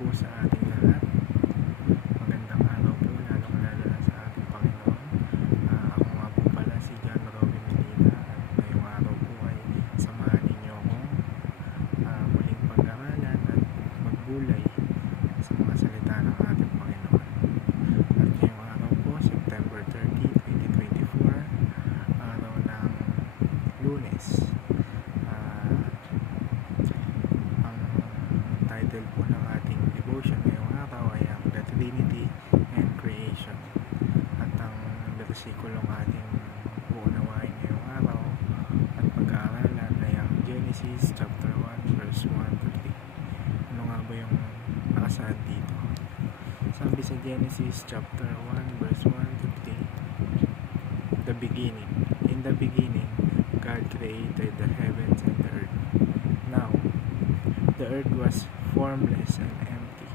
po sa ating lahat. Magandang araw po, lalong-lalo na sa ating Panginoon. Ako nga po pala si John Robin Medina at ngayong araw po ay samahan ninyo akong muling pag-aralan at magbulay sa mga salita ng ating Panginoon. At ngayong araw po, September 30, 2024, araw ng Lunes. Ang title po ng ating devotion ngayong araw ay ang The Trinity and Creation. At ang versikulong ating uunawain ngayong araw at pag-aaralan ay ang Genesis chapter 1 verse 1 to 3. Ano nga ba yung nakasaad dito? Sabi sa Genesis chapter 1 verse 1 to 3, the beginning. In the beginning, God created the heavens and the earth. Now, the earth was formless and empty.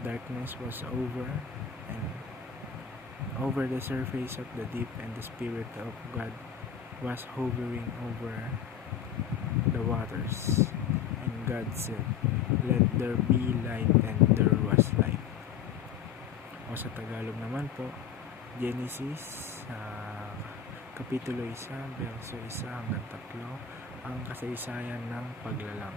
Darkness was over the surface of the deep, and the Spirit of God was hovering over the waters. And God said, "Let there be light," and there was light. O sa Tagalog naman po, Genesis Kapitulo 1, verso 1 hanggang 3, ang kasaysayan ng paglalang.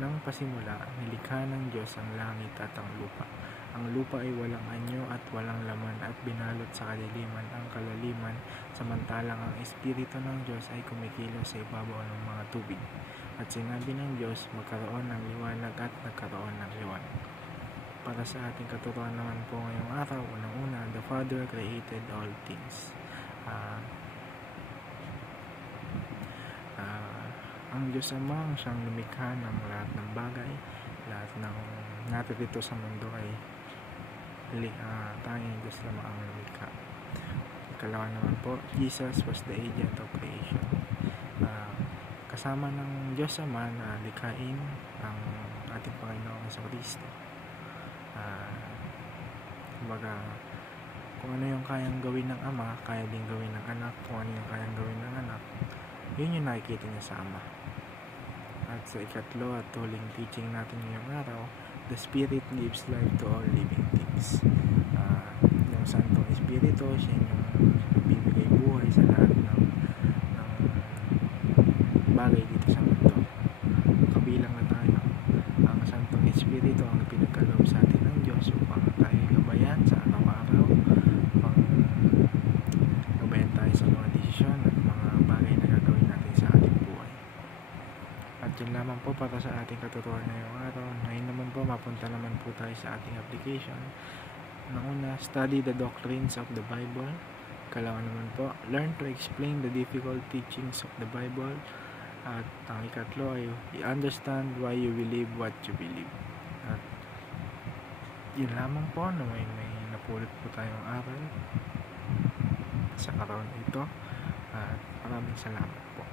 Nang pasimula, nilikha ng Diyos ang langit at ang lupa. Ang lupa ay walang anyo at walang laman at binalot sa kaliliman ang kalaliman, samantalang ang Espiritu ng Diyos ay kumikilos sa ibabaw ng mga tubig. At sinabi ng Diyos, magkaroon ng liwanag, at nagkaroon ng liwanag. Para sa ating katuruan naman po ngayong araw, unang-una, the Father created all things. Ang Diyos Ama siyang lumikha ng lahat ng bagay, lahat ng natirito sa mundo ay tanging Diyos lamang ang lumikha. Ikalawa naman po, Jesus was the agent of creation. Kasama ng Diyos Ama na likhain ang ating Panginoong Jesucristo. Kumbaga, kung ano yung kayang gawin ng Ama, kaya din gawin ng Anak. Kung ano yung kayang gawin ng Anak, yun yung nakikita niya sa Ama. At sa ikatlo at huling teaching natin ngayong araw, the Spirit gives life to all living things. Yung Santong Espiritu, siya yung bibigay buhay sa lahat ng bagay dito sa mundo. Kabilang na tayo. Ang Santong Espiritu ang pinagkaloob sa atin ng Diyos upang tayo gabayan sa araw-araw, upang gabayan tayo sa mga desisyon at mga bagay na gagawin natin sa ating buhay. At yun lamang po para sa ating katutuan ngayong araw. Ngayon naman po, mapunta naman po tayo sa ating application. Una, study the doctrines of the Bible. Ikalawa naman po, learn to explain the difficult teachings of the Bible. At ang ikatlo ay understand why you believe what you believe. At yun lamang po na may napulot po tayong aral sa araw na ito. At maraming salamat po.